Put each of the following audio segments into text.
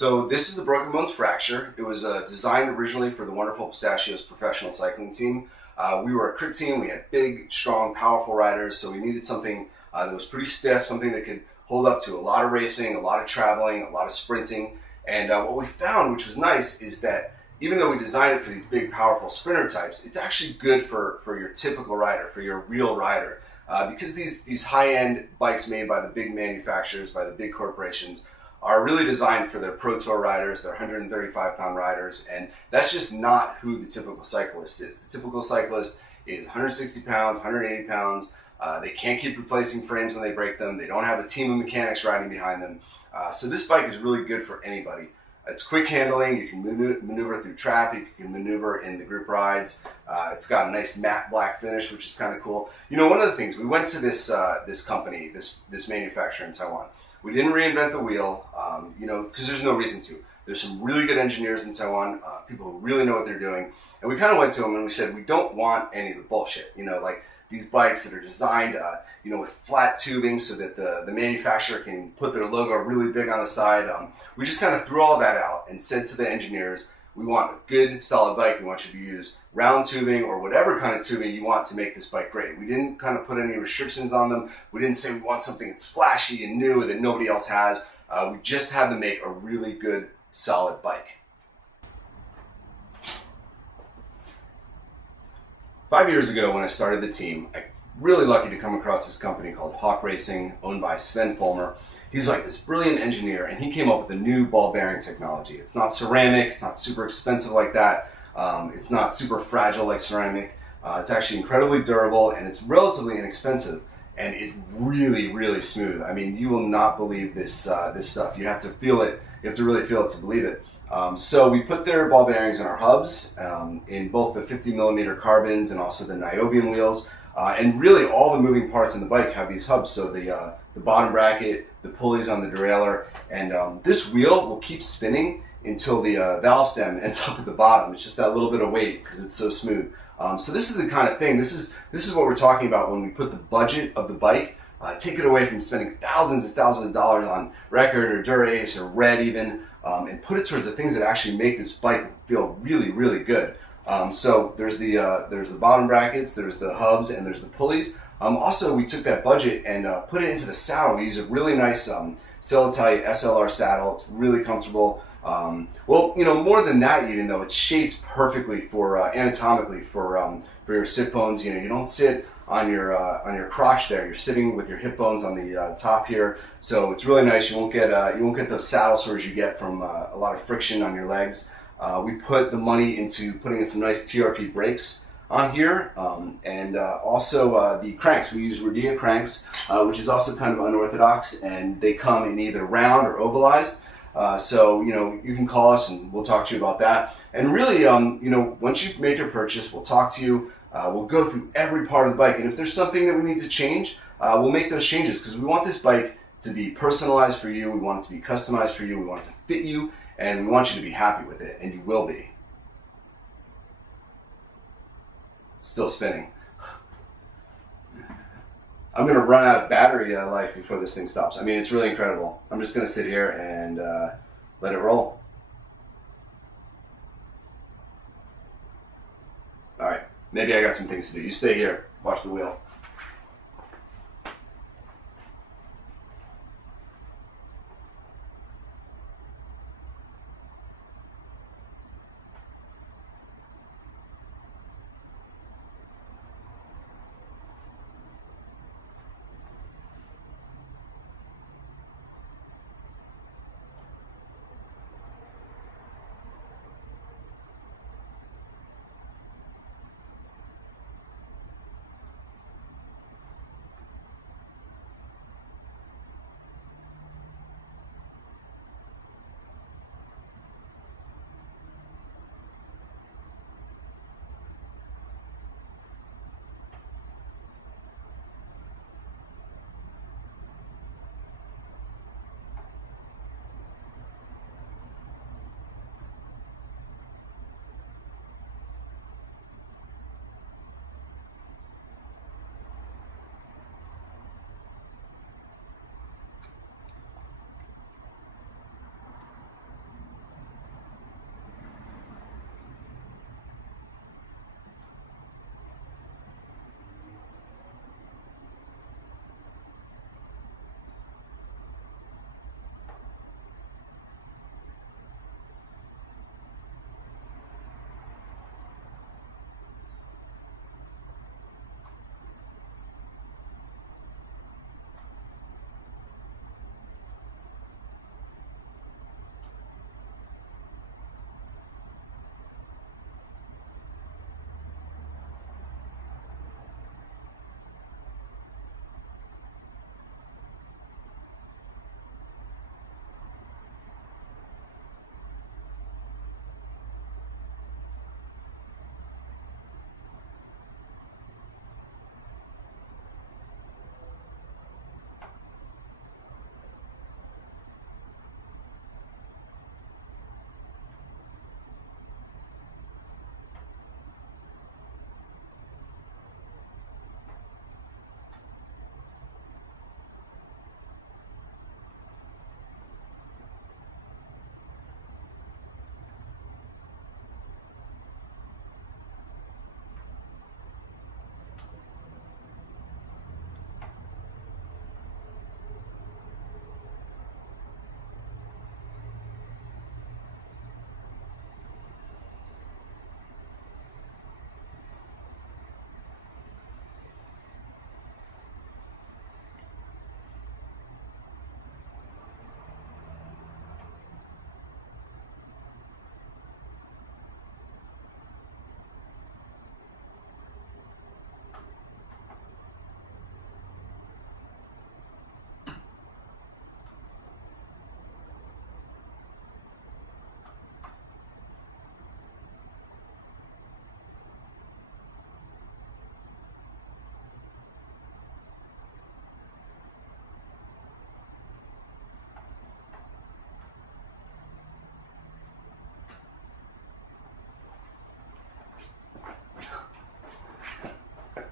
So this is the Broken Bones Fracture. It was designed originally for the Wonderful Pistachios professional cycling team. We were a crit team. We had big, strong, powerful riders, so we needed something that was pretty stiff, something that could hold up to a lot of racing, a lot of traveling, a lot of sprinting. And what we found, which was nice, is that even though we designed it for these big, powerful sprinter types, it's actually good for your typical rider, for your real rider. Because these high-end bikes made by the big manufacturers, by the big corporations, are really designed for their Pro Tour riders, their 135-pound riders, and that's just not who the typical cyclist is. The typical cyclist is 160 pounds, 180 pounds. They can't keep replacing frames when they break them. They don't have a team of mechanics riding behind them. So this bike is really good for anybody. It's quick handling. You can maneuver through traffic. You can maneuver in the group rides. It's got a nice matte black finish, which is kind of cool. You know, one of the things, we went to this company, this manufacturer in Taiwan. We didn't reinvent the wheel, because there's no reason to. There's some really good engineers in Taiwan, people who really know what they're doing. And we kind of went to them and we said, we don't want any of the bullshit. Like these bikes that are designed, with flat tubing so that the manufacturer can put their logo really big on the side. We just kind of threw all that out and said to the engineers, we want a good, solid bike. We want you to use round tubing or whatever kind of tubing you want to make this bike great. We didn't kind of put any restrictions on them. We didn't say we want something that's flashy and new that nobody else has. We just had to make a really good, solid bike. 5 years ago when I started the team, I really lucky to come across this company called Hawk Racing, owned by Sven Fulmer. He's like this brilliant engineer, and he came up with a new ball bearing technology. It's not ceramic, it's not super expensive like that, it's not super fragile like ceramic. It's actually incredibly durable, and it's relatively inexpensive, and it's really, really smooth. I mean, you will not believe this stuff. You have to feel it. You have to really feel it to believe it. So we put their ball bearings in our hubs, in both the 50 millimeter carbons and also the niobium wheels. And really all the moving parts in the bike have these hubs. So the bottom bracket, the pulleys on the derailleur, and this wheel will keep spinning until the valve stem ends up at the bottom. It's just that little bit of weight because it's so smooth. So this is the kind of thing, this is what we're talking about when we put the budget of the bike, take it away from spending thousands and thousands of dollars on Record or Dura-Ace or Red even, and put it towards the things that actually make this bike feel really, really good. So there's the bottom brackets, there's the hubs, and there's the pulleys. Also, we took that budget and put it into the saddle. We use a really nice Celitalia SLR saddle. It's really comfortable. More than that, even though it's shaped perfectly for anatomically for your sit bones. You don't sit on your crotch there. You're sitting with your hip bones on the top here, so it's really nice. You won't get those saddle sores you get from a lot of friction on your legs. We put the money into putting in some nice TRP brakes on here, and also the cranks. We use Rhodia cranks, which is also kind of unorthodox, and they come in either round or ovalized. So you can call us and we'll talk to you about that. And really, once you make your purchase, we'll talk to you. We'll go through every part of the bike, and if there's something that we need to change, we'll make those changes because we want this bike to be personalized for you. We want it to be customized for you. We want it to fit you, and we want you to be happy with it, and you will be. It's still spinning. I'm going to run out of battery life before this thing stops. I mean, it's really incredible. I'm just going to sit here and let it roll. All right, maybe I got some things to do. You stay here, watch the wheel.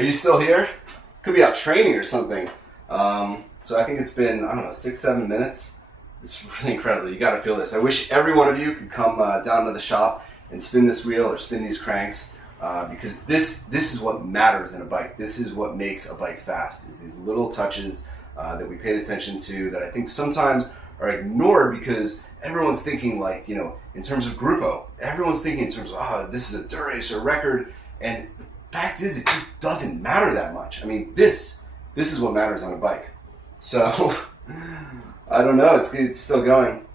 Are you still here? Could be out training or something. So I think it's been, I don't know, 6-7 minutes. It's really incredible. You got to feel this. I wish every one of you could come down to the shop and spin this wheel or spin these cranks, because this is what matters in a bike. This is what makes a bike fast, is these little touches that we paid attention to that I think sometimes are ignored because everyone's thinking like, you know, in terms of Gruppo. Everyone's thinking in terms of, oh, this is a Dura-Ace or record. And the fact is, it just doesn't matter that much. I mean, this is what matters on a bike. So, I don't know, it's still going.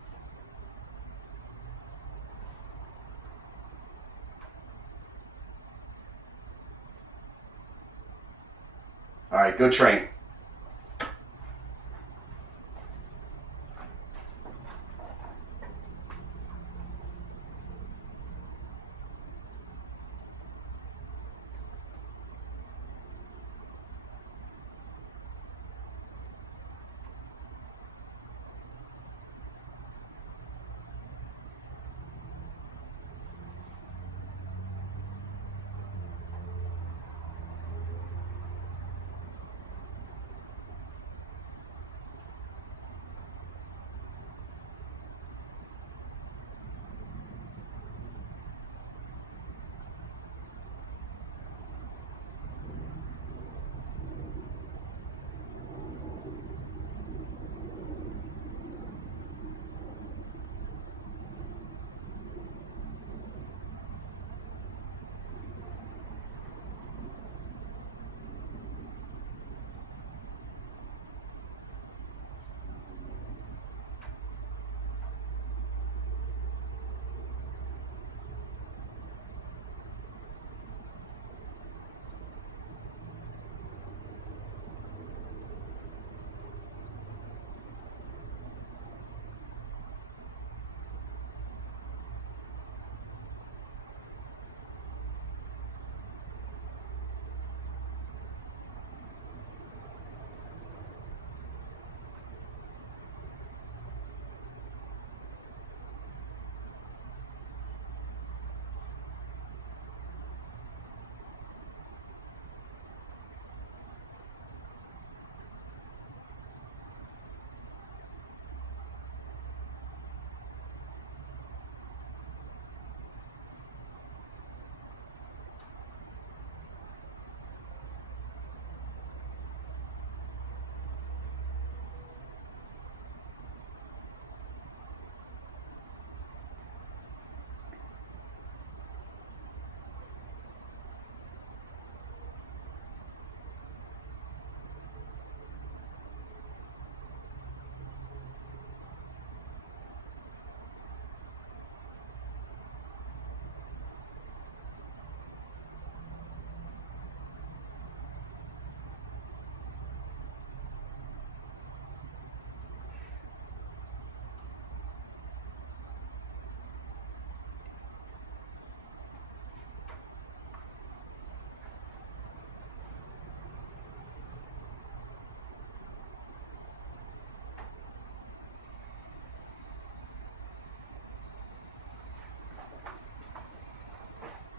All right, go train.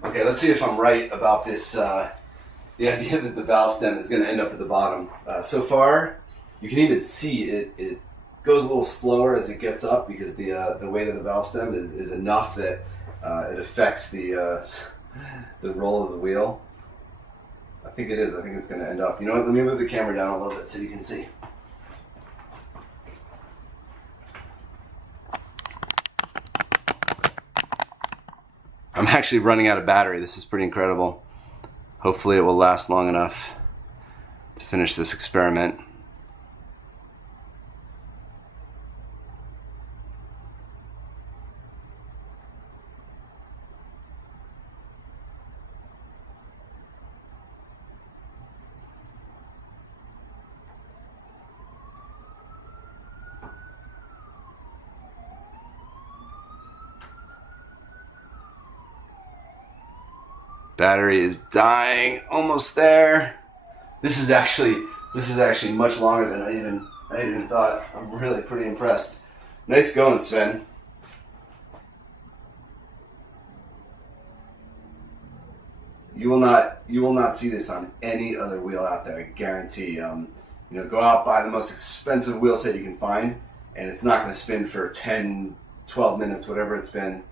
Okay, let's see if I'm right about this, the idea that the valve stem is going to end up at the bottom. So far, you can even see it goes a little slower as it gets up because the weight of the valve stem is enough that it affects the roll of the wheel. I think it is. I think it's going to end up. You know what? Let me move the camera down a little bit so you can see. I'm actually running out of battery. This is pretty incredible. Hopefully it will last long enough to finish this experiment. Battery is dying, almost there. This is actually much longer than I even thought. I'm really pretty impressed. Nice going, Sven. you will not see this on any other wheel out there. I guarantee. Go out, buy the most expensive wheel set you can find, and it's not going to spin for 10, 12 minutes, whatever it's been.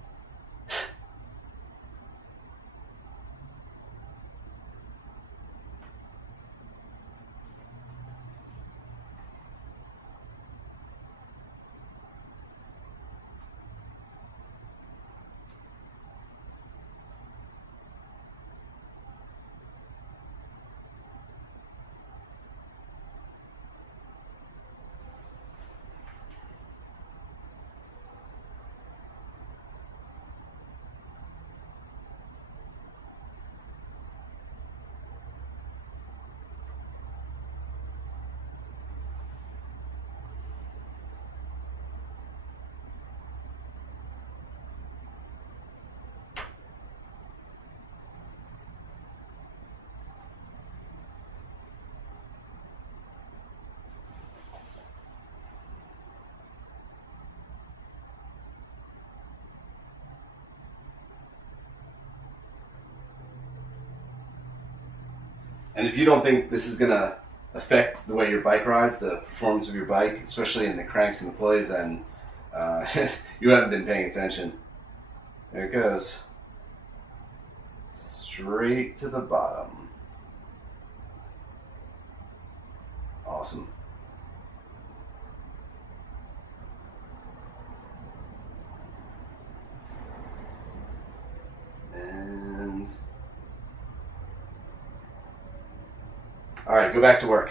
And if you don't think this is going to affect the way your bike rides, the performance of your bike, especially in the cranks and the pulleys, then you haven't been paying attention. There it goes. Straight to the bottom. Awesome. And all right, go back to work.